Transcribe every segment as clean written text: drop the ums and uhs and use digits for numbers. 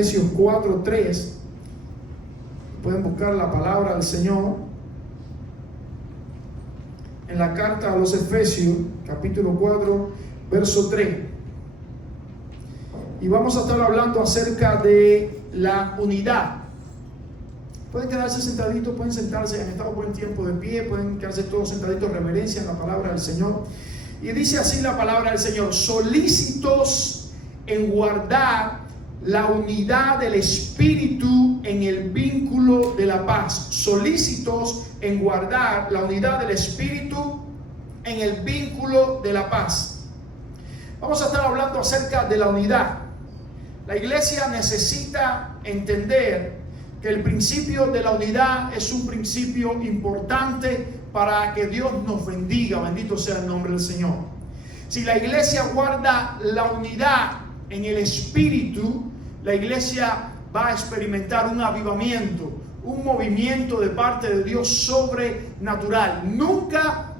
Efesios 4:3. Pueden buscar la palabra del Señor en la carta a los Efesios, capítulo 4, verso 3. Y vamos a estar hablando acerca de la unidad. Pueden quedarse sentaditos, pueden sentarse, han estado buen tiempo de pie, pueden quedarse todos sentaditos en reverencia en la palabra del Señor. Y dice así la palabra del Señor: solícitos en guardar la unidad del Espíritu en el vínculo de la paz. Solícitos en guardar la unidad del Espíritu en el vínculo de la paz. Vamos a estar hablando acerca de la unidad. La iglesia necesita entender que el principio de la unidad es un principio importante para que Dios nos bendiga. Bendito sea el nombre del Señor. Si la iglesia guarda la unidad en el Espíritu, la iglesia va a experimentar un avivamiento, un movimiento de parte de Dios sobrenatural. Nunca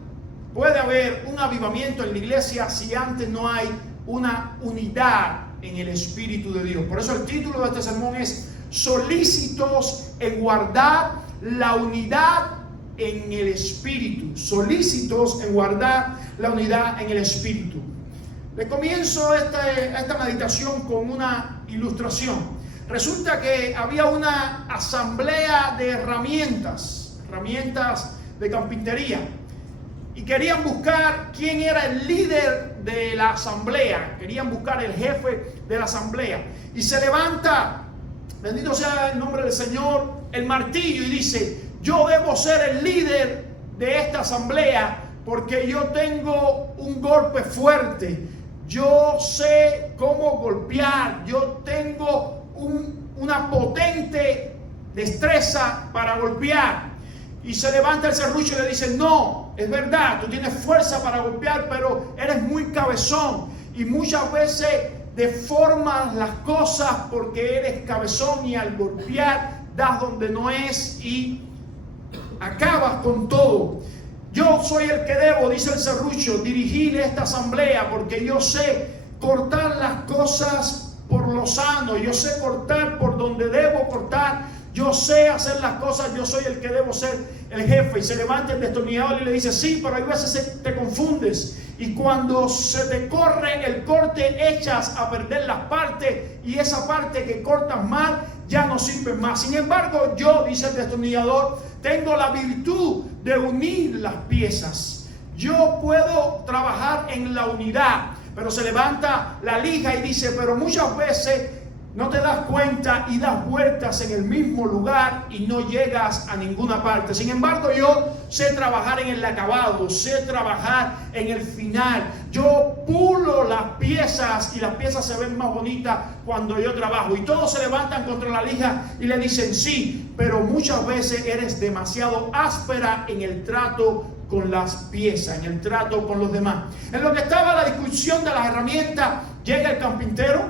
puede haber un avivamiento en la iglesia si antes no hay una unidad en el Espíritu de Dios. Por eso el título de este sermón es solícitos en guardar la unidad en el Espíritu. Solícitos en guardar la unidad en el Espíritu. Le comienzo esta meditación con una ilustración. Resulta que había una asamblea de herramientas de carpintería, y querían buscar quién era el líder de la asamblea, querían buscar el jefe de la asamblea. Y se levanta, bendito sea el nombre del Señor, el martillo, y dice: yo debo ser el líder de esta asamblea porque yo tengo un golpe fuerte, yo sé cómo golpear, yo tengo una potente destreza para golpear. Y se levanta el serrucho y le dice: no, es verdad, tú tienes fuerza para golpear, pero eres muy cabezón y muchas veces deformas las cosas porque eres cabezón, y al golpear das donde no es y acabas con todo. Yo soy el que debo, dice el serrucho, dirigir esta asamblea porque yo sé cortar las cosas por lo sano, yo sé cortar por donde debo cortar, yo sé hacer las cosas, yo soy el que debo ser el jefe. Y se levanta el destornillador y le dice: sí, pero hay veces te confundes, y cuando se te corre el corte echas a perder las partes, y esa parte que cortas mal ya no sirve más. Sin embargo, yo, dice el destornillador, tengo la virtud de unir las piezas. Yo puedo trabajar en la unidad. Pero se levanta la lija y dice: pero muchas veces no te das cuenta y das vueltas en el mismo lugar y no llegas a ninguna parte. Sin embargo, yo sé trabajar en el acabado, sé trabajar en el final. Yo pulo las piezas y las piezas se ven más bonitas cuando yo trabajo. Y todos se levantan contra la lija y le dicen: sí, pero muchas veces eres demasiado áspera en el trato con las piezas, en el trato con los demás. En lo que estaba la discusión de las herramientas, llega el carpintero,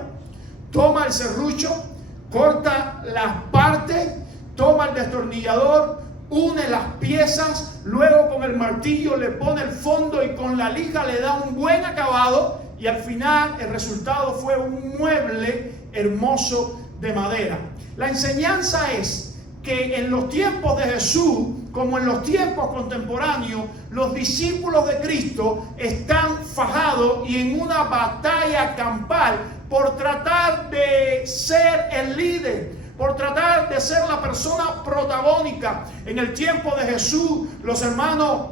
toma el serrucho, corta las partes, toma el destornillador, une las piezas, luego con el martillo le pone el fondo y con la lija le da un buen acabado, y al final el resultado fue un mueble hermoso de madera. La enseñanza es que en los tiempos de Jesús, como en los tiempos contemporáneos, los discípulos de Cristo están fajados y en una batalla campal por tratar de ser el líder, por tratar de ser la persona protagónica. En el tiempo de Jesús, los hermanos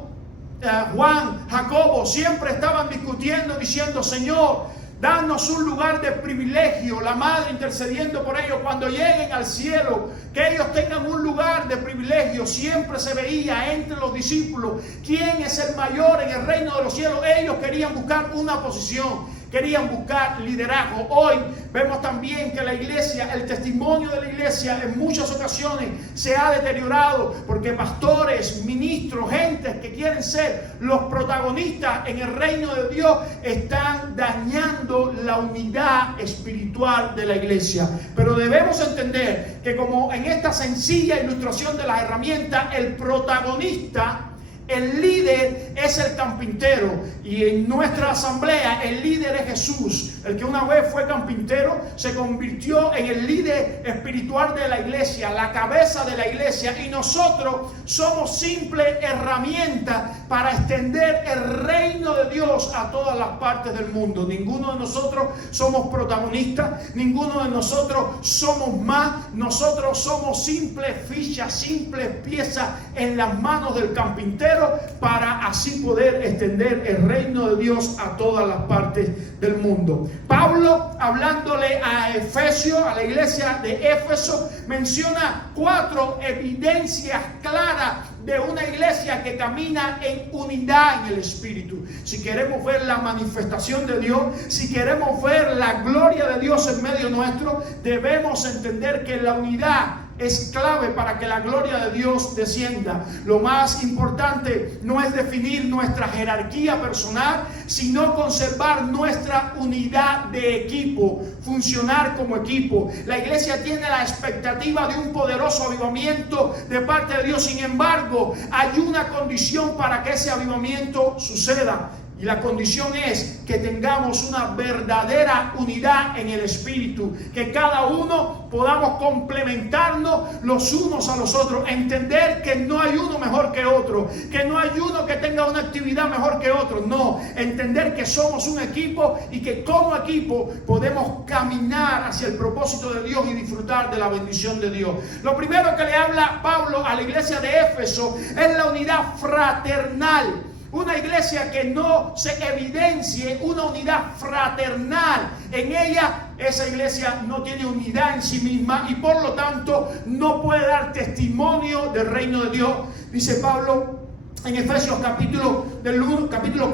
Juan, Jacobo, siempre estaban discutiendo, diciendo: Señor, danos un lugar de privilegio. La madre intercediendo por ellos. Cuando lleguen al cielo, que ellos tengan un lugar de privilegio. Siempre se veía entre los discípulos quién es el mayor en el reino de los cielos. Ellos querían buscar una posición, querían buscar liderazgo. Hoy vemos también que la iglesia, el testimonio de la iglesia en muchas ocasiones se ha deteriorado porque pastores, ministros, gentes que quieren ser los protagonistas en el reino de Dios están dañando la unidad espiritual de la iglesia. Pero debemos entender que, como en esta sencilla ilustración de las herramientas, el protagonista El líder es el carpintero, y en nuestra asamblea el líder es Jesús. El que una vez fue carpintero se convirtió en el líder espiritual de la iglesia, la cabeza de la iglesia, y nosotros somos simple herramienta para extender el reino de Dios a todas las partes del mundo. Ninguno de nosotros somos protagonistas, ninguno de nosotros somos más. Nosotros somos simples fichas, simples piezas en las manos del carpintero, para así poder extender el reino de Dios a todas las partes del mundo. Pablo, hablándole a Efesios, a la iglesia de Éfeso, menciona 4 evidencias claras de una iglesia que camina en unidad en el Espíritu. Si queremos ver la manifestación de Dios, si queremos ver la gloria de Dios en medio nuestro, debemos entender que la unidad es clave para que la gloria de Dios descienda. Lo más importante no es definir nuestra jerarquía personal, sino conservar nuestra unidad de equipo, funcionar como equipo. La iglesia tiene la expectativa de un poderoso avivamiento de parte de Dios. Sin embargo, hay una condición para que ese avivamiento suceda. Y la condición es que tengamos una verdadera unidad en el Espíritu, que cada uno podamos complementarnos los unos a los otros, entender que no hay uno mejor que otro, que no hay uno que tenga una actividad mejor que otro. No, entender que somos un equipo y que como equipo podemos caminar hacia el propósito de Dios y disfrutar de la bendición de Dios. Lo primero que le habla Pablo a la iglesia de Éfeso es la unidad fraternal. Una iglesia que no se evidencie una unidad fraternal en ella, esa iglesia no tiene unidad en sí misma y por lo tanto no puede dar testimonio del reino de Dios. Dice Pablo en Efesios capítulo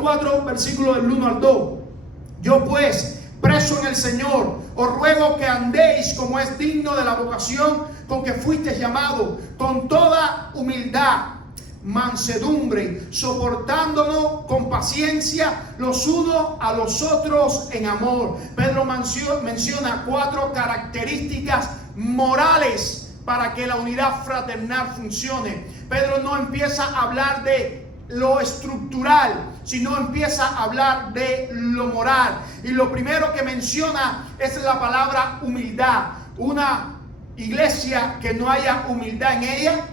4, versículo del 1 al 2. Yo pues, preso en el Señor, os ruego que andéis como es digno de la vocación con que fuisteis llamados, con toda humildad, mansedumbre, soportándonos con paciencia los unos a los otros en amor. Pedro menciona 4 características morales para que la unidad fraternal funcione. Pedro no empieza a hablar de lo estructural, sino empieza a hablar de lo moral. Y lo primero que menciona es la palabra humildad. Una iglesia que no haya humildad en ella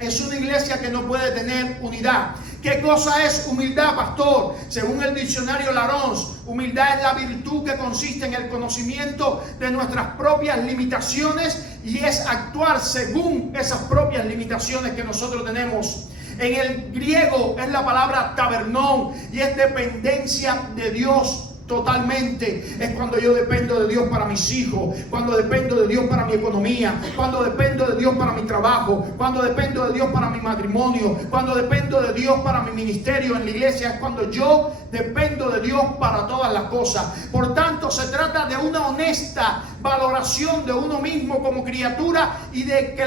es una iglesia que no puede tener unidad. ¿Qué cosa es humildad, pastor? Según el diccionario Larons, humildad es la virtud que consiste en el conocimiento de nuestras propias limitaciones y es actuar según esas propias limitaciones que nosotros tenemos. En el griego es la palabra tabernón y es dependencia de Dios. Totalmente. Es cuando yo dependo de Dios para mis hijos, cuando dependo de Dios para mi economía, cuando dependo de Dios para mi trabajo, cuando dependo de Dios para mi matrimonio, cuando dependo de Dios para mi ministerio en la iglesia. Es cuando yo dependo de Dios para todas las cosas. Por tanto, se trata de una honesta valoración de uno mismo como criatura y que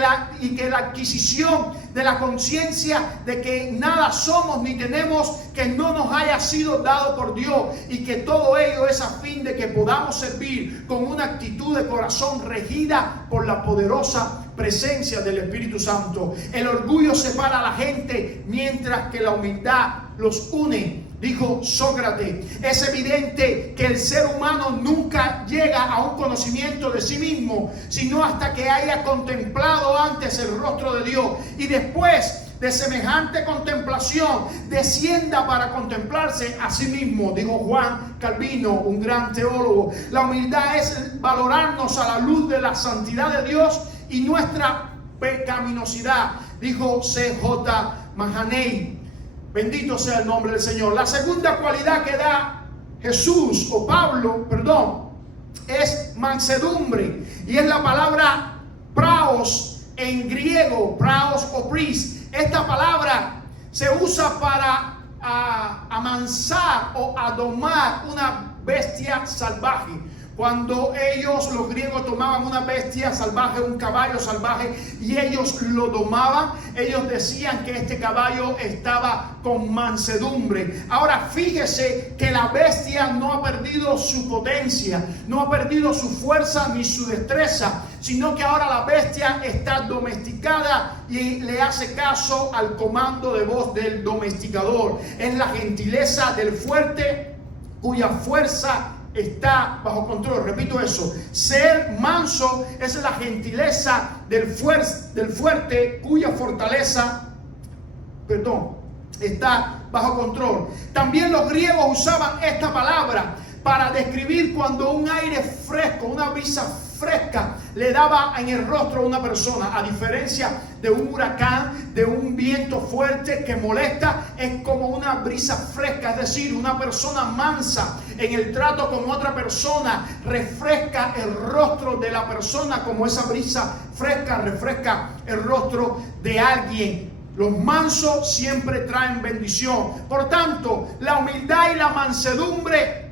la adquisición de la conciencia de que nada somos ni tenemos que no nos haya sido dado por Dios, y que todo ello es a fin de que podamos servir con una actitud de corazón regida por la poderosa presencia del Espíritu Santo. El orgullo separa a la gente mientras que la humildad los une. Dijo Sócrates, es evidente que el ser humano nunca llega a un conocimiento de sí mismo, sino hasta que haya contemplado antes el rostro de Dios y después de semejante contemplación descienda para contemplarse a sí mismo. Dijo Juan Calvino, un gran teólogo. La humildad es valorarnos a la luz de la santidad de Dios y nuestra pecaminosidad. Dijo C.J. Mahaney. Bendito sea el nombre del Señor. La segunda cualidad que da Jesús, o Pablo, es mansedumbre. Y es la palabra praos en griego, praos o pris. Esta palabra se usa para amansar o a domar una bestia salvaje. Cuando ellos, los griegos, tomaban una bestia salvaje, un caballo salvaje, y ellos lo domaban, ellos decían que este caballo estaba con mansedumbre. Ahora fíjese que la bestia no ha perdido su potencia, no ha perdido su fuerza ni su destreza, sino que ahora la bestia está domesticada y le hace caso al comando de voz del domesticador. Es la gentileza del fuerte cuya fuerza está bajo control. Repito eso: ser manso es la gentileza del fuerte cuya fortaleza, está bajo control. También los griegos usaban esta palabra para describir cuando un aire fresco, una brisa fresca le daba en el rostro a una persona. A diferencia de un huracán, de un viento fuerte que molesta, es como una brisa fresca, es decir, una persona mansa en el trato con otra persona refresca el rostro de la persona, como esa brisa fresca refresca el rostro de alguien. Los mansos siempre traen bendición. Por tanto, la humildad y la mansedumbre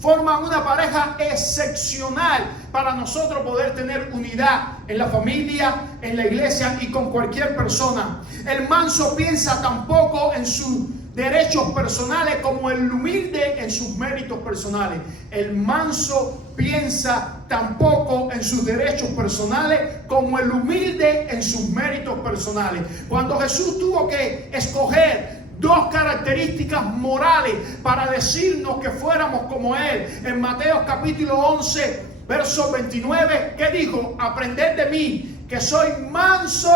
forman una pareja excepcional para nosotros poder tener unidad en la familia, en la iglesia y con cualquier persona. El manso piensa tan poco en sus derechos personales como el humilde en sus méritos personales. El manso piensa tan poco en sus derechos personales como el humilde en sus méritos personales. Cuando Jesús tuvo que escoger dos características morales para decirnos que fuéramos como Él, en Mateo capítulo 11, verso 29, ¿qué dijo? Aprended de mí, que soy manso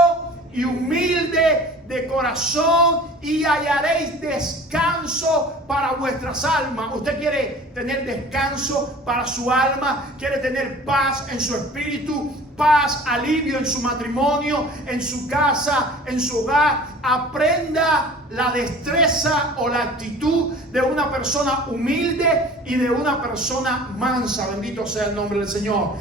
y humilde de corazón, y hallaréis descanso para vuestras almas. Usted quiere tener descanso para su alma, quiere tener paz en su espíritu, paz, alivio en su matrimonio, en su casa, en su hogar. Aprenda la destreza o la actitud de una persona humilde y de una persona mansa. Bendito sea el nombre del Señor.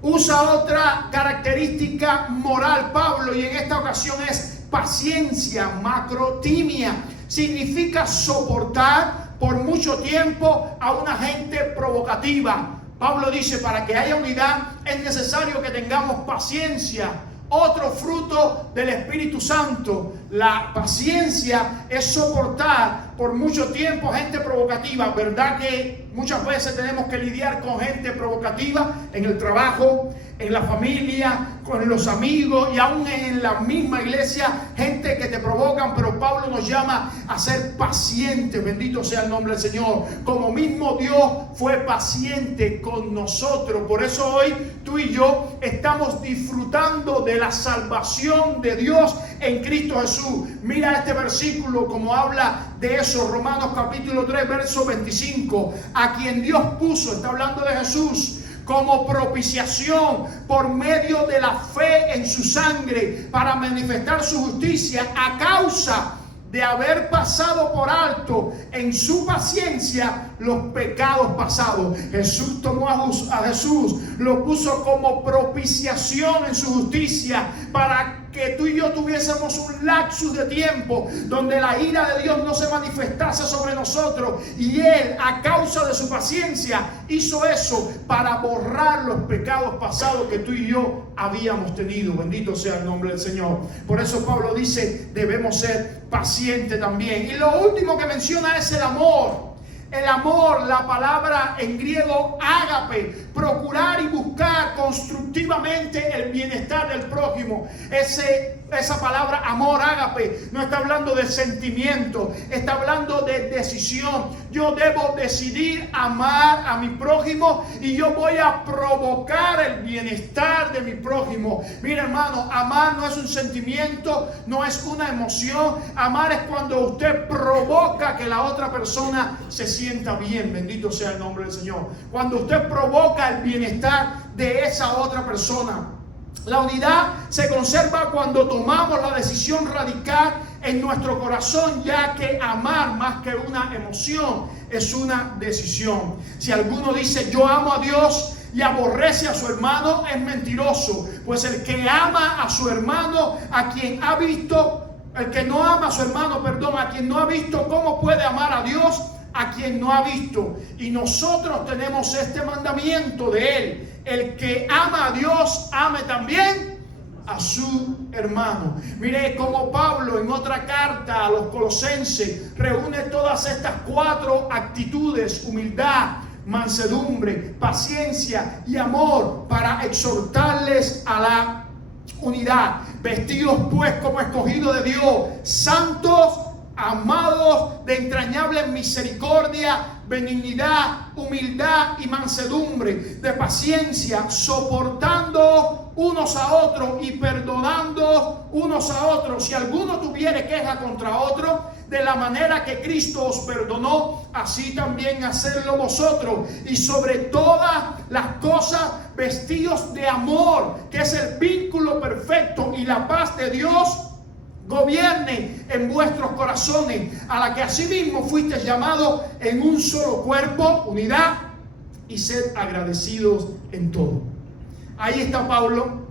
Usa otra característica moral Pablo, y en esta ocasión es paciencia, macrotimia. Significa soportar por mucho tiempo a una gente provocativa. Pablo dice, para que haya unidad es necesario que tengamos paciencia. Otro fruto del Espíritu Santo, la paciencia, es soportar por mucho tiempo gente provocativa. ¿Verdad que muchas veces tenemos que lidiar con gente provocativa en el trabajo, en la familia, con los amigos y aún en la misma iglesia? Gente que te provocan, pero Pablo nos llama a ser pacientes. Bendito sea el nombre del Señor. Como mismo Dios fue paciente con nosotros. Por eso hoy tú y yo estamos disfrutando de la salvación de Dios en Cristo Jesús. Mira este versículo como habla de eso. Romanos capítulo 3, verso 25. A quien Dios puso, está hablando de Jesús, como propiciación por medio de la fe en su sangre, para manifestar su justicia a causa de haber pasado por alto en su paciencia los pecados pasados. Jesús tomó a Jesús, lo puso como propiciación en su justicia, para que tú y yo tuviésemos un lapsus de tiempo donde la ira de Dios no se manifestase sobre nosotros, y Él, a causa de su paciencia, hizo eso para borrar los pecados pasados que tú y yo habíamos tenido. Bendito sea el nombre del Señor. Por eso Pablo dice, debemos ser pacientes también. Y lo último que menciona es el amor. El amor, la palabra en griego ágape, procurar y buscar constructivamente el bienestar del prójimo. Esa palabra amor, ágape, no está hablando de sentimiento, está hablando de decisión. Yo debo decidir amar a mi prójimo y yo voy a provocar el bienestar de mi prójimo. Mira, hermano, amar no es un sentimiento, no es una emoción. Amar es cuando usted provoca que la otra persona se sienta bien. Bendito sea el nombre del Señor. Cuando usted provoca el bienestar de esa otra persona. La unidad se conserva cuando tomamos la decisión radical en nuestro corazón, ya que amar, más que una emoción, es una decisión. Si alguno dice yo amo a Dios y aborrece a su hermano, es mentiroso. Pues el que ama a su hermano, a quien ha visto, el que no ama a su hermano, a quien no ha visto cómo puede amar a Dios, a quien no ha visto. Y nosotros tenemos este mandamiento de Él: el que ama a Dios, ame también a su hermano. Mire cómo Pablo en otra carta a los Colosenses reúne todas estas 4 actitudes: humildad, mansedumbre, paciencia y amor, para exhortarles a la unidad. Vestidos pues como escogidos de Dios, santos, amados, de entrañable misericordia, benignidad, humildad y mansedumbre, de paciencia, soportando unos a otros y perdonando unos a otros, si alguno tuviere queja contra otro, de la manera que Cristo os perdonó, así también hacedlo vosotros. Y sobre todas las cosas, vestidos de amor, que es el vínculo perfecto, y la paz de Dios gobierne en vuestros corazones, a la que asimismo fuisteis llamados en un solo cuerpo, unidad, y sed agradecidos en todo. Ahí está Pablo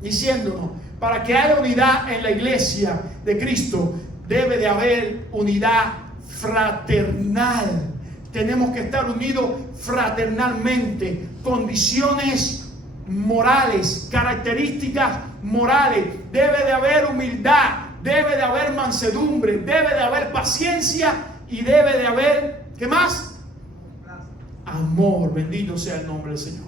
diciéndonos: para que haya unidad en la iglesia de Cristo, debe de haber unidad fraternal. Tenemos que estar unidos fraternalmente. Condiciones morales, características morales. Debe de haber humildad, debe de haber mansedumbre, debe de haber paciencia y debe de haber, ¿qué más? Amor. Bendito sea el nombre del Señor.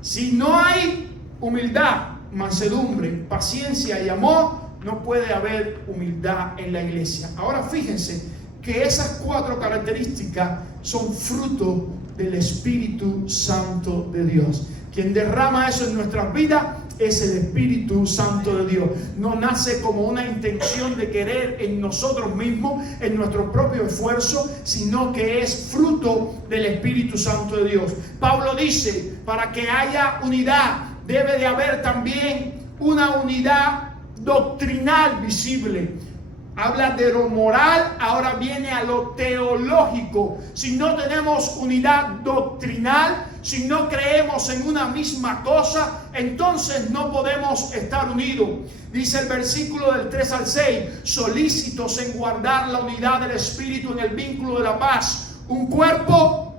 Si no hay humildad, mansedumbre, paciencia y amor, no puede haber humildad en la iglesia. Ahora fíjense que esas 4 características son fruto del Espíritu Santo de Dios. Quien derrama eso en nuestras vidas es el Espíritu Santo de Dios. No nace como una intención de querer en nosotros mismos, en nuestro propio esfuerzo, sino que es fruto del Espíritu Santo de Dios. Pablo dice: para que haya unidad, debe de haber también una unidad doctrinal visible. Habla de lo moral, ahora viene a lo teológico. Si no tenemos unidad doctrinal, si no creemos en una misma cosa, entonces no podemos estar unidos. Dice el versículo del 3 al 6: solícitos en guardar la unidad del Espíritu en el vínculo de la paz. Un cuerpo,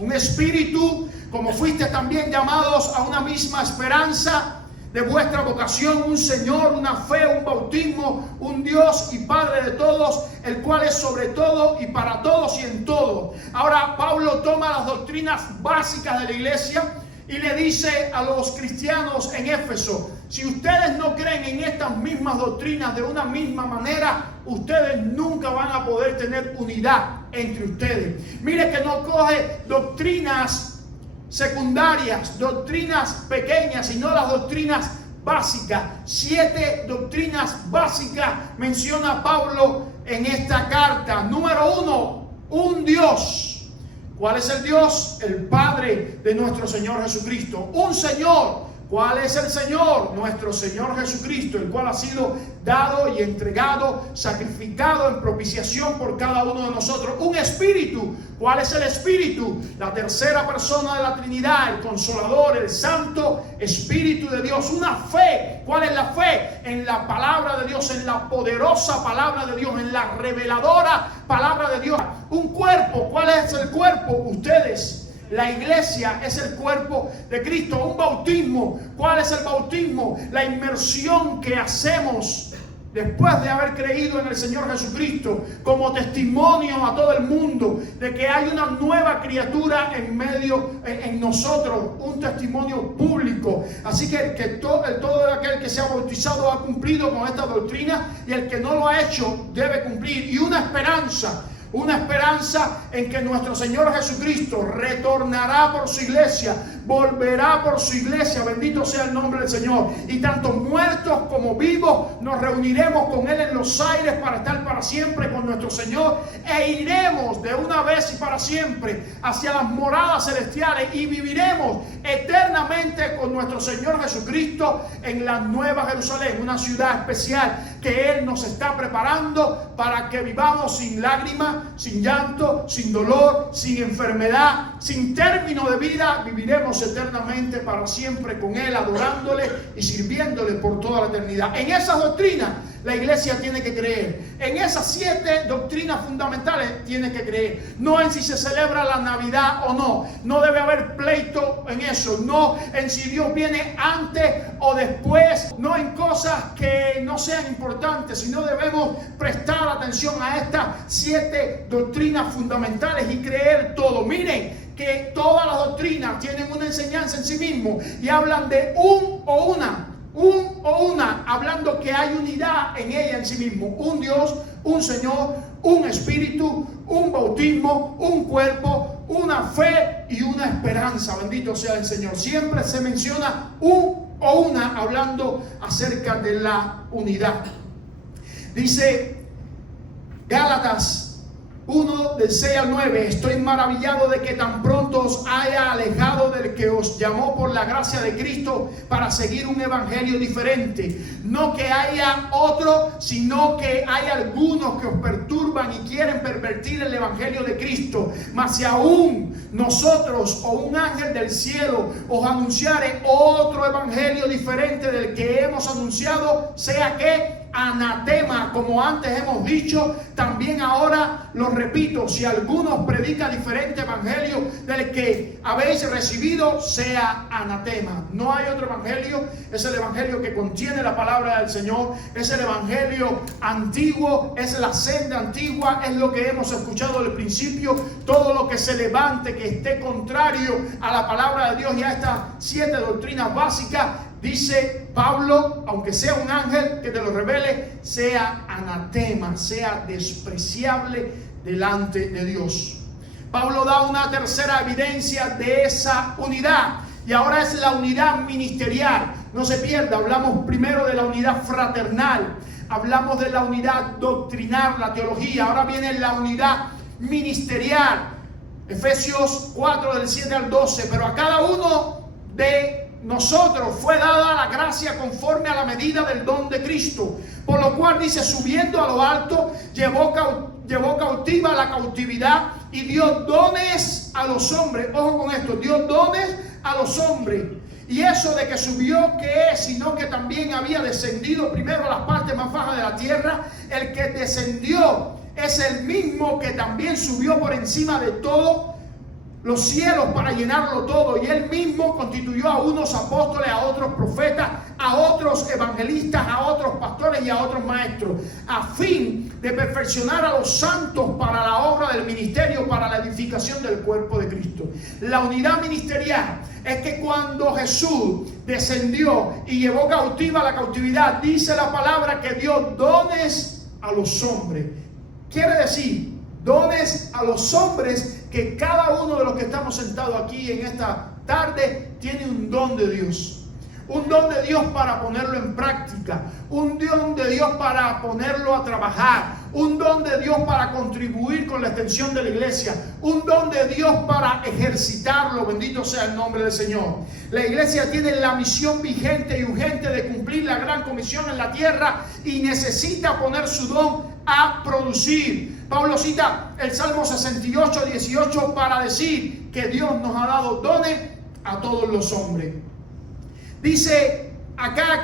un espíritu, como fuiste también llamados a una misma esperanza de vuestra vocación, un Señor, una fe, un bautismo, un Dios y Padre de todos, el cual es sobre todo y para todos y en todo. Ahora Pablo toma las doctrinas básicas de la iglesia y le dice a los cristianos en Éfeso: si ustedes no creen en estas mismas doctrinas de una misma manera, ustedes nunca van a poder tener unidad entre ustedes. Mire que no coge doctrinas secundarias, doctrinas pequeñas, sino las doctrinas básicas. 7 doctrinas básicas menciona Pablo en esta carta. Número 1, un Dios. ¿Cuál es el Dios? El Padre de nuestro Señor Jesucristo. Un Señor. ¿Cuál es el Señor? Nuestro Señor Jesucristo, el cual ha sido dado y entregado, sacrificado en propiciación por cada uno de nosotros. Un Espíritu. ¿Cuál es el Espíritu? La tercera persona de la Trinidad, el Consolador, el Santo Espíritu de Dios. Una fe. ¿Cuál es la fe? En la palabra de Dios, en la poderosa palabra de Dios, en la reveladora palabra de Dios. Un cuerpo. ¿Cuál es el cuerpo? Ustedes. La iglesia es el cuerpo de Cristo. Un bautismo. ¿Cuál es el bautismo? La inmersión que hacemos después de haber creído en el Señor Jesucristo, como testimonio a todo el mundo de que hay una nueva criatura en nosotros, un testimonio público. Así que todo aquel que se ha bautizado ha cumplido con esta doctrina, y el que no lo ha hecho debe cumplir. Y una esperanza en que nuestro Señor Jesucristo retornará por su iglesia, volverá por su iglesia. Bendito sea el nombre del Señor. Y tanto muertos como vivos nos reuniremos con Él en los aires para estar para siempre con nuestro Señor, e iremos de una vez y para siempre hacia las moradas celestiales y viviremos eternamente con nuestro Señor Jesucristo en la Nueva Jerusalén, una ciudad especial que Él nos está preparando para que vivamos sin lágrimas, sin llanto, sin dolor, sin enfermedad, sin término de vida. Viviremos eternamente para siempre con Él, adorándole y sirviéndole por toda la eternidad. En esas doctrinas la iglesia tiene que creer. En esas 7 doctrinas fundamentales tiene que creer. No en si se celebra la Navidad o no. No debe haber pleito en eso. No en si Dios viene antes o después. No en cosas que no sean importantes, sino debemos prestar atención a estas 7 doctrinas fundamentales y creer todo. Miren que todas las doctrinas tienen una enseñanza en sí mismo y hablan de un o una, hablando que hay unidad en ella en sí mismo. Un Dios, un Señor, un Espíritu, un bautismo, un cuerpo, una fe y una esperanza. Bendito sea el Señor. Siempre se menciona un o una hablando acerca de la unidad. Dice Gálatas 1 del 6 al 9, estoy maravillado de que tan pronto os haya alejado del que os llamó por la gracia de Cristo para seguir un evangelio diferente. No que haya otro, sino que hay algunos que os perturban y quieren pervertir el evangelio de Cristo. Mas si aún nosotros o un ángel del cielo os anunciare otro evangelio diferente del que hemos anunciado, sea que anatema, como antes hemos dicho, también ahora lo repito, si alguno predica diferente evangelio del que habéis recibido, sea anatema. No hay otro evangelio, es el evangelio que contiene la palabra del Señor, es el evangelio antiguo, es la senda antigua, es lo que hemos escuchado al principio. Todo lo que se levante, que esté contrario a la palabra de Dios y a estas 7 doctrinas básicas, dice Pablo, aunque sea un ángel que te lo revele, sea anatema, sea despreciable delante de Dios. Pablo da una tercera evidencia de esa unidad, y ahora es la unidad ministerial. No se pierda, hablamos primero de la unidad fraternal, hablamos de la unidad doctrinal, la teología. Ahora viene la unidad ministerial. Efesios 4 del 7 al 12, pero a cada uno de nosotros fue dada la gracia conforme a la medida del don de Cristo, por lo cual dice, subiendo a lo alto, llevó cautiva la cautividad y dio dones a los hombres. Ojo con esto, dio dones a los hombres. Y eso de que subió, ¿qué es? Sino que también había descendido primero a las partes más bajas de la tierra. El que descendió es el mismo que también subió por encima de todo los cielos para llenarlo todo, y él mismo constituyó a unos apóstoles, a otros profetas, a otros evangelistas, a otros pastores y a otros maestros, a fin de perfeccionar a los santos para la obra del ministerio, para la edificación del cuerpo de Cristo. La unidad ministerial es que cuando Jesús descendió y llevó cautiva la cautividad, dice la palabra que dio dones a los hombres. Quiere decir, dones a los hombres, que cada uno de los que estamos sentados aquí en esta tarde tiene un don de Dios. Un don de Dios para ponerlo en práctica. Un don de Dios para ponerlo a trabajar. Un don de Dios para contribuir con la extensión de la iglesia. Un don de Dios para ejercitarlo. Bendito sea el nombre del Señor. La iglesia tiene la misión vigente y urgente de cumplir la gran comisión en la tierra y necesita poner su don a producir. Pablo cita el Salmo 68, 18 para decir que Dios nos ha dado dones a todos los hombres. Dice acá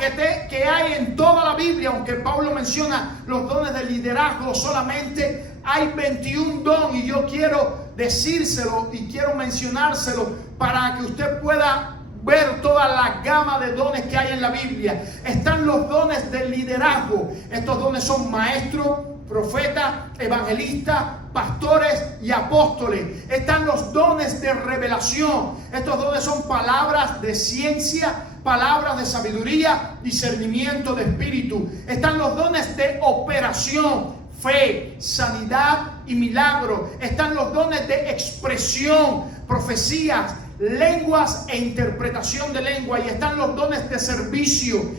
que hay en toda la Biblia, aunque Pablo menciona los dones de liderazgo solamente, hay 21 dones, y yo quiero decírselo y quiero mencionárselo para que usted pueda ver toda la gama de dones que hay en la Biblia. Están los dones del liderazgo. Estos dones son maestros, profetas, evangelistas, pastores y apóstoles. Están los dones de revelación. Estos dones son palabras de ciencia, palabras de sabiduría, discernimiento de espíritu. Están los dones de operación, fe, sanidad y milagro. Están los dones de expresión, profecías, lenguas e interpretación de lengua. Y están los dones de servicio,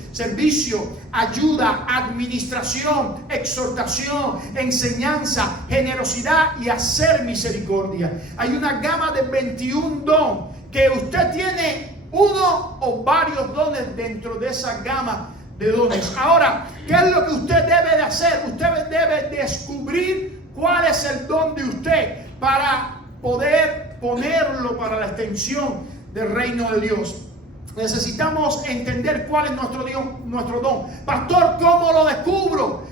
ayuda, administración, exhortación, enseñanza, generosidad y hacer misericordia. Hay una gama de 21 dones que usted tiene uno o varios dones dentro de esa gama de dones. Ahora, ¿qué es lo que usted debe de hacer? Usted debe descubrir cuál es el don de usted para poder ponerlo para la extensión del reino de Dios. Necesitamos entender cuál es nuestro don. Pastor, ¿cómo lo descubro?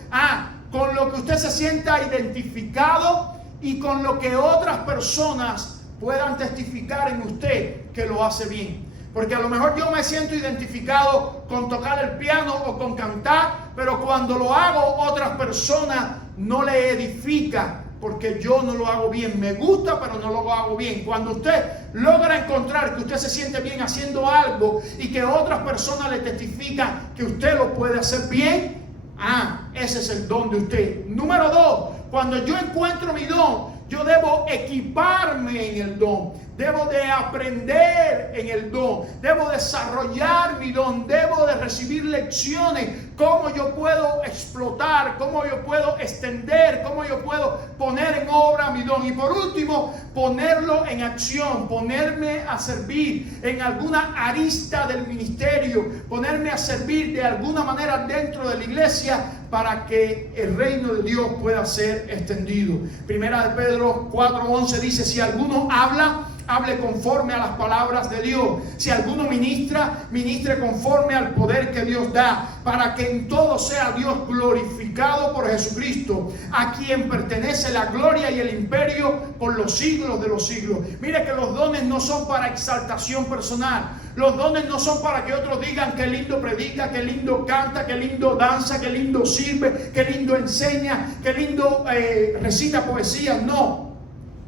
Con lo que usted se sienta identificado y con lo que otras personas puedan testificar en usted que lo hace bien. Porque a lo mejor yo me siento identificado con tocar el piano o con cantar, pero cuando lo hago otras personas no le edifica, porque yo no lo hago bien. Me gusta, pero no lo hago bien. Cuando usted logra encontrar que usted se siente bien haciendo algo y que otras personas le testifican que usted lo puede hacer bien, ese es el don de usted. Número 2, cuando yo encuentro mi don, yo debo equiparme en el don. Debo de aprender en el don. Debo desarrollar mi don. Debo de recibir lecciones. Cómo yo puedo explotar. Cómo yo puedo extender. Cómo yo puedo poner en obra mi don. Y por último, ponerlo en acción. Ponerme a servir en alguna arista del ministerio. Ponerme a servir de alguna manera dentro de la iglesia para que el reino de Dios pueda ser extendido. Primera de Pedro 4:11 dice: si alguno habla, hable conforme a las palabras de Dios. Si alguno ministra, ministre conforme al poder que Dios da, para que en todo sea Dios glorificado por Jesucristo, a quien pertenece la gloria y el imperio por los siglos de los siglos. Mire que los dones no son para exaltación personal. Los dones no son para que otros digan qué lindo predica, qué lindo canta, qué lindo danza, qué lindo sirve, qué lindo enseña, qué lindo recita poesía. No.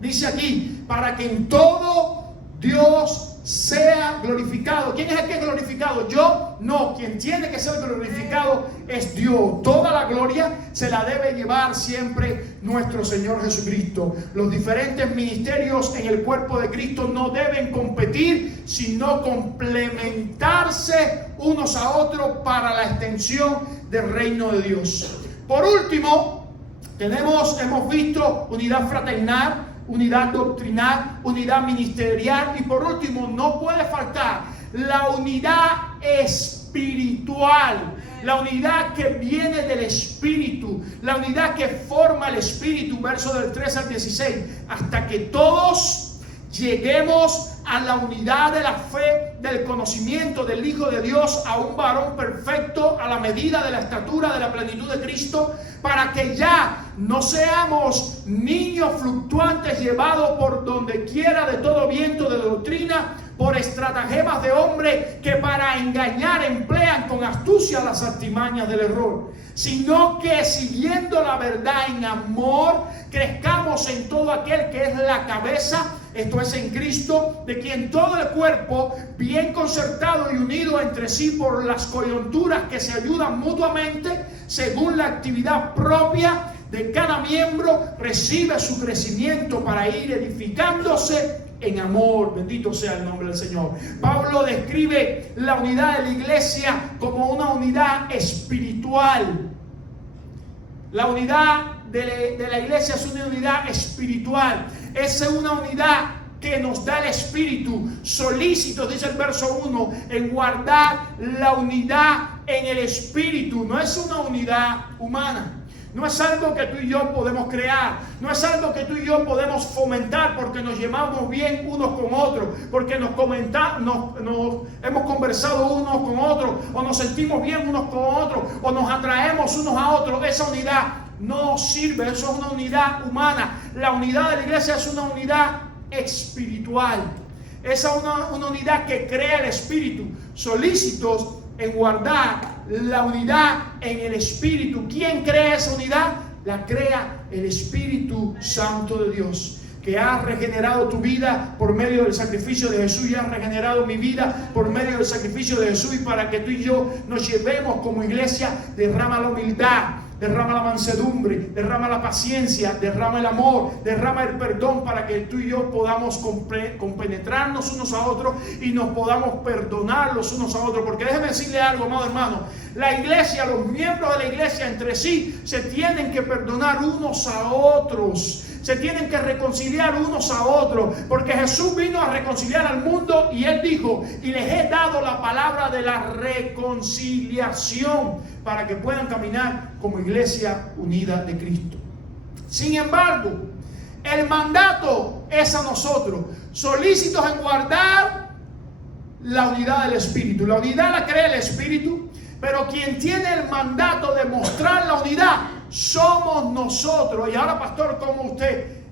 Dice aquí, para que en todo Dios sea glorificado. ¿Quién es el que es glorificado? ¿Yo? No, quien tiene que ser glorificado es Dios. Toda la gloria se la debe llevar siempre nuestro Señor Jesucristo. Los diferentes ministerios en el cuerpo de Cristo no deben competir, sino complementarse unos a otros para la extensión del reino de Dios. Por último, hemos visto unidad fraternal, unidad doctrinal, unidad ministerial, y por último no puede faltar la unidad espiritual, la unidad que viene del Espíritu, la unidad que forma el Espíritu, verso del 3 al 16, hasta que todos lleguemos a la unidad de la fe, del conocimiento del Hijo de Dios, a un varón perfecto, a la medida de la estatura de la plenitud de Cristo, para que ya no seamos niños fluctuantes llevados por donde quiera de todo viento de doctrina, por estratagemas de hombre que para engañar emplean con astucia las artimañas del error, sino que siguiendo la verdad en amor, crezcamos en todo aquel que es la cabeza, esto es en Cristo, de quien todo el cuerpo, bien concertado y unido entre sí por las coyunturas que se ayudan mutuamente, según la actividad propia de cada miembro, recibe su crecimiento para ir edificándose en amor. Bendito sea el nombre del Señor. Pablo describe la unidad de la iglesia como una unidad espiritual. La unidad de la iglesia es una unidad espiritual. Es una unidad que nos da el Espíritu, solícitos, dice el verso 1, en guardar la unidad en el Espíritu. No es una unidad humana. No es algo que tú y yo podemos crear. No es algo que tú y yo podemos fomentar porque nos llevamos bien unos con otros, porque nos hemos conversado unos con otros, o nos sentimos bien unos con otros, o nos atraemos unos a otros. Esa unidad no sirve. Eso es una unidad humana. La unidad de la iglesia es una unidad espiritual. Es una unidad que crea el Espíritu, solícitos en guardar la unidad en el Espíritu. ¿Quién crea esa unidad? La crea el Espíritu Santo de Dios, que ha regenerado tu vida por medio del sacrificio de Jesús, y ha regenerado mi vida por medio del sacrificio de Jesús. Y para que tú y yo nos llevemos como iglesia, derrama la humildad, derrama la mansedumbre, derrama la paciencia, derrama el amor, derrama el perdón, para que tú y yo podamos compenetrarnos unos a otros y nos podamos perdonar los unos a otros. Porque déjeme decirle algo, amado hermano, la iglesia, los miembros de la iglesia entre sí se tienen que perdonar unos a otros. Se tienen que reconciliar unos a otros, porque Jesús vino a reconciliar al mundo, y Él dijo: y les he dado la palabra de la reconciliación, para que puedan caminar como iglesia unida de Cristo. Sin embargo, el mandato es a nosotros, solícitos en guardar la unidad del Espíritu. La unidad la crea el Espíritu, pero quien tiene el mandato de mostrar la unidad somos nosotros. Y ahora, pastor, ¿cómo usted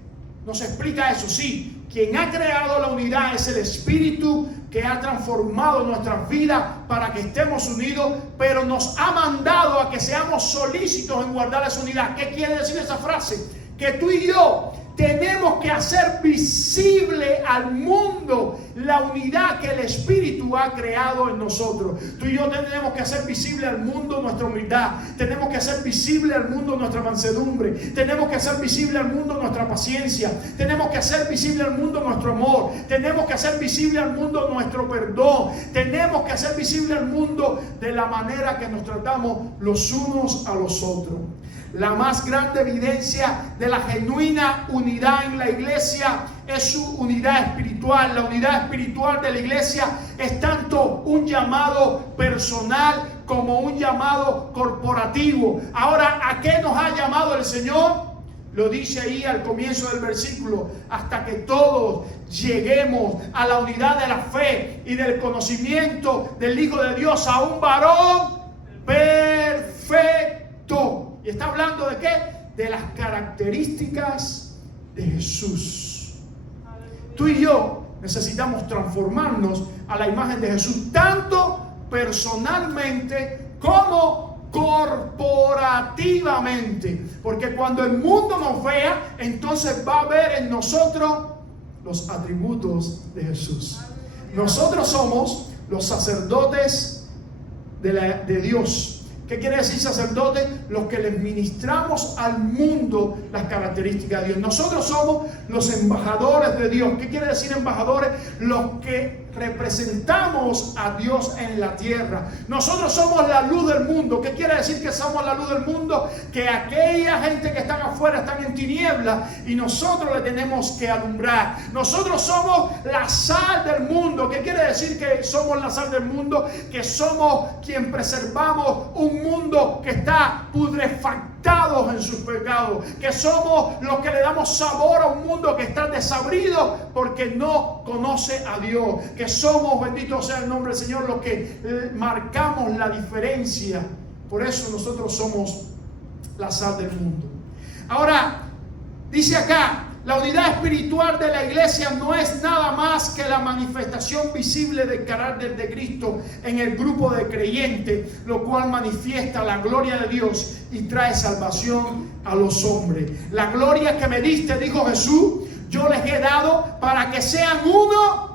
nos explica eso? Sí, quien ha creado la unidad es el Espíritu que ha transformado nuestras vidas para que estemos unidos, pero nos ha mandado a que seamos solícitos en guardar esa unidad. ¿Qué quiere decir esa frase? Que tú y yo tenemos que hacer visible al mundo la unidad que el Espíritu ha creado en nosotros. Tú y yo tenemos que hacer visible al mundo nuestra humildad. Tenemos que hacer visible al mundo nuestra mansedumbre. Tenemos que hacer visible al mundo nuestra paciencia. Tenemos que hacer visible al mundo nuestro amor. Tenemos que hacer visible al mundo nuestro perdón. Tenemos que hacer visible al mundo de la manera que nos tratamos los unos a los otros. La más grande evidencia de la genuina unidad en la iglesia es su unidad espiritual. La unidad espiritual de la iglesia es tanto un llamado personal como un llamado corporativo. Ahora, ¿a qué nos ha llamado el Señor? Lo dice ahí al comienzo del versículo: hasta que todos lleguemos a la unidad de la fe y del conocimiento del Hijo de Dios, a un varón perfecto. ¿Y está hablando de qué? De las características de Jesús. Tú y yo necesitamos transformarnos a la imagen de Jesús, tanto personalmente como corporativamente. Porque cuando el mundo nos vea, entonces va a ver en nosotros los atributos de Jesús. Nosotros somos los sacerdotes de Dios. ¿Qué quiere decir sacerdotes? Los que les ministramos al mundo las características de Dios. Nosotros somos los embajadores de Dios. ¿Qué quiere decir embajadores? Los que representamos a Dios en la tierra. Nosotros somos la luz del mundo. ¿Qué quiere decir que somos la luz del mundo? Que aquella gente que están afuera están en tinieblas y nosotros le tenemos que alumbrar. Nosotros somos la sal del mundo. ¿Qué quiere decir que somos la sal del mundo? Que somos quien preservamos un mundo que está putrefactado en sus pecados. Que somos los que le damos sabor a un mundo que está desabrido porque no conoce a Dios. Que somos, bendito sea el nombre del Señor, los que marcamos la diferencia. Por eso nosotros somos la sal del mundo. Ahora, dice acá, la unidad espiritual de la iglesia no es nada más que la manifestación visible del carácter de Cristo en el grupo de creyentes, lo cual manifiesta la gloria de Dios y trae salvación a los hombres. La gloria que me diste, dijo Jesús, yo les he dado para que sean uno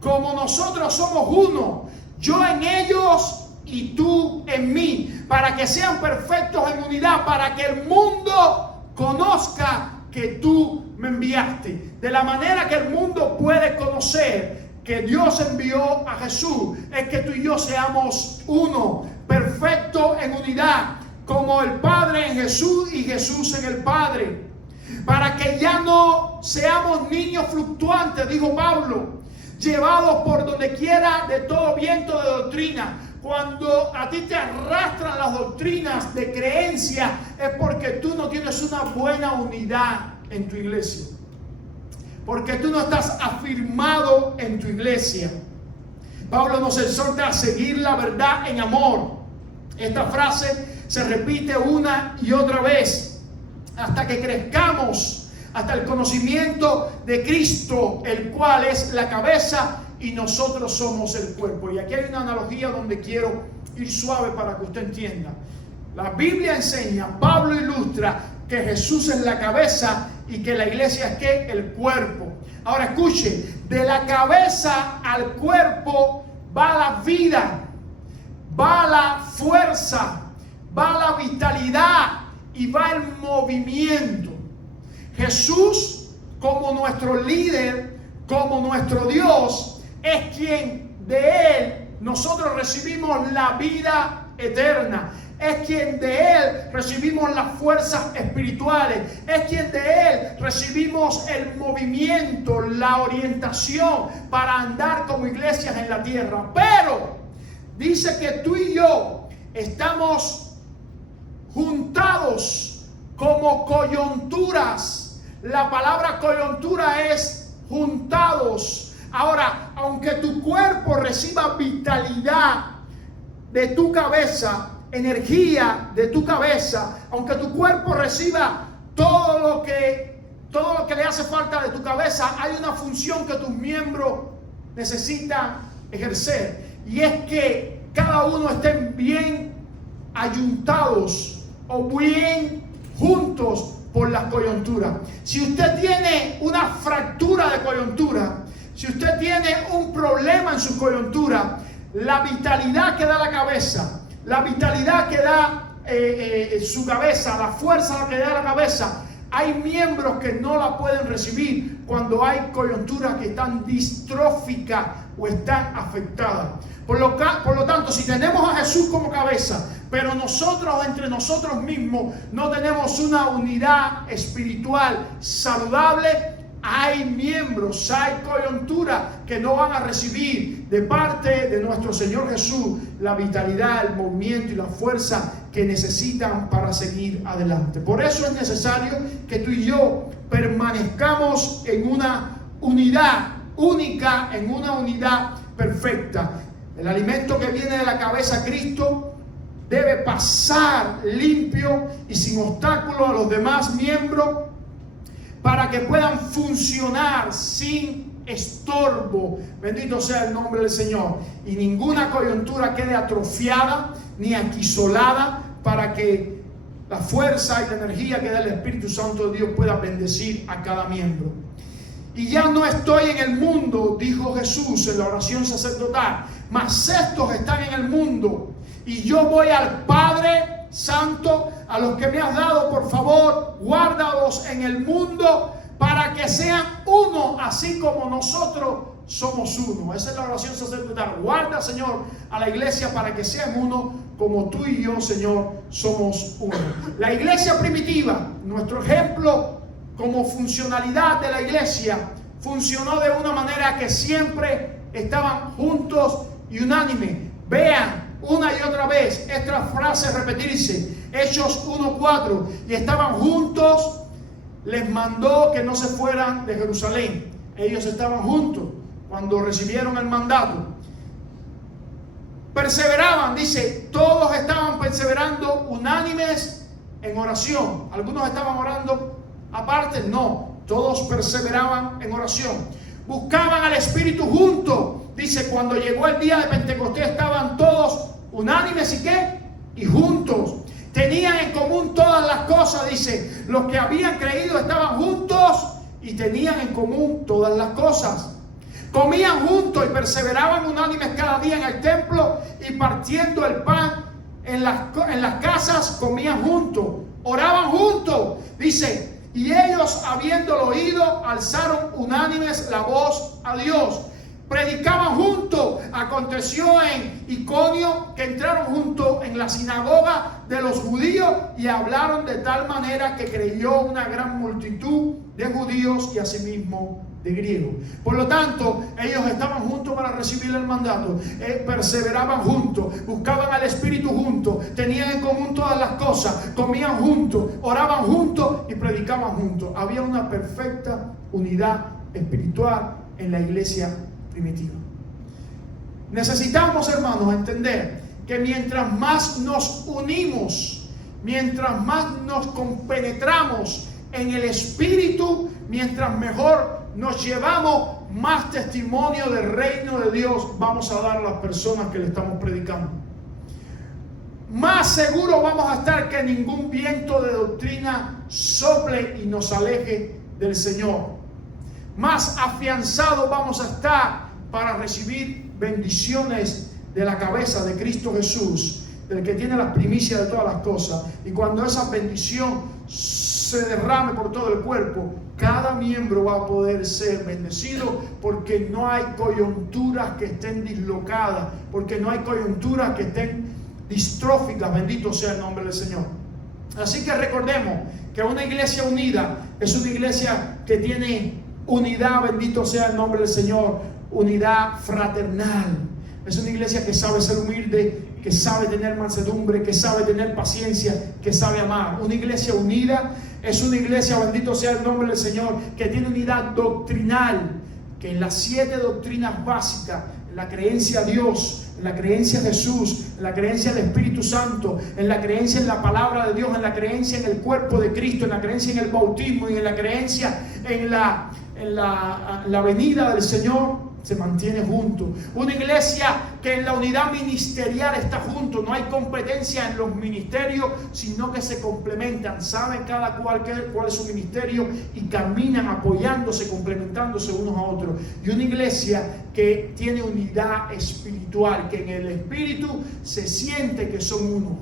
como nosotros somos uno, yo en ellos y tú en mí, para que sean perfectos en unidad, para que el mundo conozca que tú me enviaste. De la manera que el mundo puede conocer que Dios envió a Jesús, es que tú y yo seamos uno, perfecto en unidad, como el Padre en Jesús y Jesús en el Padre. Para que ya no seamos niños fluctuantes, dijo Pablo, llevados por donde quiera de todo viento de doctrina. Cuando a ti te arrastran las doctrinas de creencia, es porque tú no tienes una buena unidad en tu iglesia. Porque tú no estás afirmado en tu iglesia. Pablo nos exhorta a seguir la verdad en amor. Esta frase se repite una y otra vez hasta que crezcamos hasta el conocimiento de Cristo, el cual es la cabeza y nosotros somos el cuerpo. Y aquí hay una analogía donde quiero ir suave para que usted entienda. La Biblia enseña, Pablo ilustra que Jesús es la cabeza y que la iglesia es ¿qué? El cuerpo. Ahora escuche, de la cabeza al cuerpo va la vida, va la fuerza, va la vitalidad y va el movimiento. Jesús, como nuestro líder, como nuestro Dios, es quien de Él nosotros recibimos la vida eterna. Es quien de Él recibimos las fuerzas espirituales. Es quien de Él recibimos el movimiento, la orientación para andar como iglesias en la tierra. Pero dice que tú y yo estamos juntados como coyunturas. La palabra coyuntura es juntados. Ahora, aunque tu cuerpo reciba vitalidad de tu cabeza, energía de tu cabeza, aunque tu cuerpo reciba todo lo que le hace falta de tu cabeza, hay una función que tus miembros necesitan ejercer, y es que cada uno estén bien ayuntados o bien juntos por las coyunturas. Si usted tiene una fractura de coyuntura, si usted tiene un problema en su coyuntura, la vitalidad que da la cabeza, la vitalidad que da su cabeza, la fuerza que da la cabeza, hay miembros que no la pueden recibir cuando hay coyunturas que están distróficas o están afectadas. Por lo tanto, si tenemos a Jesús como cabeza, pero nosotros entre nosotros mismos no tenemos una unidad espiritual saludable, hay miembros, hay coyunturas que no van a recibir de parte de nuestro Señor Jesús la vitalidad, el movimiento y la fuerza que necesitan para seguir adelante. Por eso es necesario que tú y yo permanezcamos en una unidad única, en una unidad perfecta. El alimento que viene de la cabeza, Cristo, debe pasar limpio y sin obstáculo a los demás miembros para que puedan funcionar sin estorbo. Bendito sea el nombre del Señor. Y ninguna coyuntura quede atrofiada ni aquisolada, para que la fuerza y la energía que da el Espíritu Santo de Dios pueda bendecir a cada miembro. Y ya no estoy en el mundo, dijo Jesús en la oración sacerdotal, mas estos están en el mundo, y yo voy al Padre Santo. A los que me has dado, por favor, guárdalos en el mundo, para que sean uno, así como nosotros somos uno. Esa es la oración sacerdotal. Guarda, Señor, a la iglesia para que sean uno, como tú y yo, Señor, somos uno. La iglesia primitiva, nuestro ejemplo como funcionalidad de la iglesia, funcionó de una manera que siempre estaban juntos y unánime. Vean una y otra vez esta frase repetirse. Hechos 1:4, y estaban juntos. Les mandó que no se fueran de Jerusalén. Ellos estaban juntos cuando recibieron el mandato. Perseveraban, dice, todos estaban perseverando unánimes en oración. Algunos estaban orando aparte, no, todos perseveraban en oración. Buscaban al Espíritu juntos. Dice, cuando llegó el día de Pentecostés estaban todos unánimes y ¿qué? Y juntos. Tenían en común todas las cosas, dice. Los que habían creído estaban juntos y tenían en común todas las cosas. Comían juntos y perseveraban unánimes cada día en el templo y partiendo el pan en las casas comían juntos. Oraban juntos, dice. Y ellos, habiéndolo oído, alzaron unánimes la voz a Dios. Predicaban juntos. Aconteció en Iconio que entraron juntos en la sinagoga de los judíos y hablaron de tal manera que creyó una gran multitud de judíos y asimismo de griegos. Por lo tanto, ellos estaban juntos para recibir el mandato, perseveraban juntos, buscaban al Espíritu juntos, tenían en común todas las cosas, comían juntos, oraban juntos y predicaban juntos. Había una perfecta unidad espiritual en la iglesia primitiva. Necesitamos, hermanos, entender que mientras más nos unimos, mientras más nos compenetramos en el Espíritu, mientras mejor nos llevamos, más testimonio del reino de Dios vamos a dar a las personas que le estamos predicando. Más seguro vamos a estar que ningún viento de doctrina sople y nos aleje del Señor. Más afianzados vamos a estar para recibir bendiciones de la cabeza de Cristo Jesús, del que tiene las primicias de todas las cosas. Y cuando esa bendición se derrame por todo el cuerpo, cada miembro va a poder ser bendecido, porque no hay coyunturas que estén dislocadas, porque no hay coyunturas que estén distróficas. Bendito sea el nombre del Señor. Así que recordemos que una iglesia unida es una iglesia que tiene unidad, bendito sea el nombre del Señor, unidad fraternal. Es una iglesia que sabe ser humilde, que sabe tener mansedumbre, que sabe tener paciencia, que sabe amar. Una iglesia unida es una iglesia, bendito sea el nombre del Señor, que tiene unidad doctrinal. que en las 7 doctrinas básicas, en la creencia a Dios, en la creencia a Jesús, en la creencia al Espíritu Santo, en la creencia en la palabra de Dios, en la creencia en el cuerpo de Cristo, en la creencia en el bautismo y en la creencia en la venida del Señor, se mantiene junto. Una iglesia que en la unidad ministerial está junto. No hay competencia en los ministerios, sino que se complementan. Saben cada cual cuál es su ministerio y caminan apoyándose, complementándose unos a otros. Y una iglesia que tiene unidad espiritual, que en el espíritu se siente que son uno.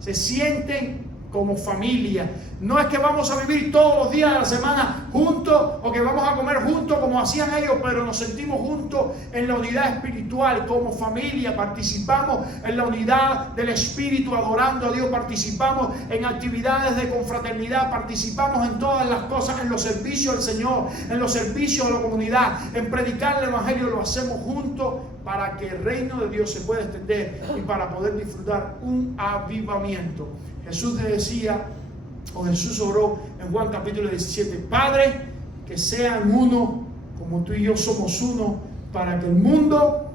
Se sienten como familia. No es que vamos a vivir todos los días de la semana juntos o que vamos a comer juntos como hacían ellos, pero nos sentimos juntos en la unidad espiritual como familia. Participamos en la unidad del espíritu adorando a Dios, participamos en actividades de confraternidad, participamos en todas las cosas, en los servicios al Señor, en los servicios a la comunidad, en predicar el evangelio. Lo hacemos juntos para que el reino de Dios se pueda extender y para poder disfrutar un avivamiento. Jesús decía, o Jesús oró en Juan capítulo 17, Padre, que sean uno como tú y yo somos uno, para que el mundo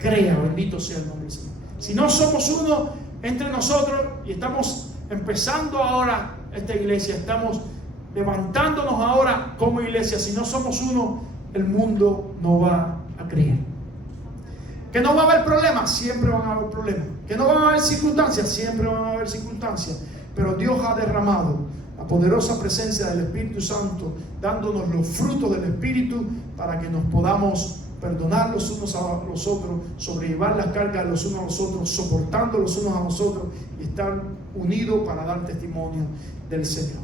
crea. Bendito sea el nombre del Señor. Si no somos uno entre nosotros y estamos empezando ahora esta iglesia, estamos levantándonos ahora como iglesia, si no somos uno, el mundo no va a creer. Que no va a haber problemas, siempre van a haber problemas. Que no van a haber circunstancias, siempre van a haber circunstancias. Pero Dios ha derramado la poderosa presencia del Espíritu Santo, dándonos los frutos del Espíritu para que nos podamos perdonar los unos a los otros, sobrellevar las cargas los unos a los otros, soportando los unos a los otros y estar unidos para dar testimonio del Señor.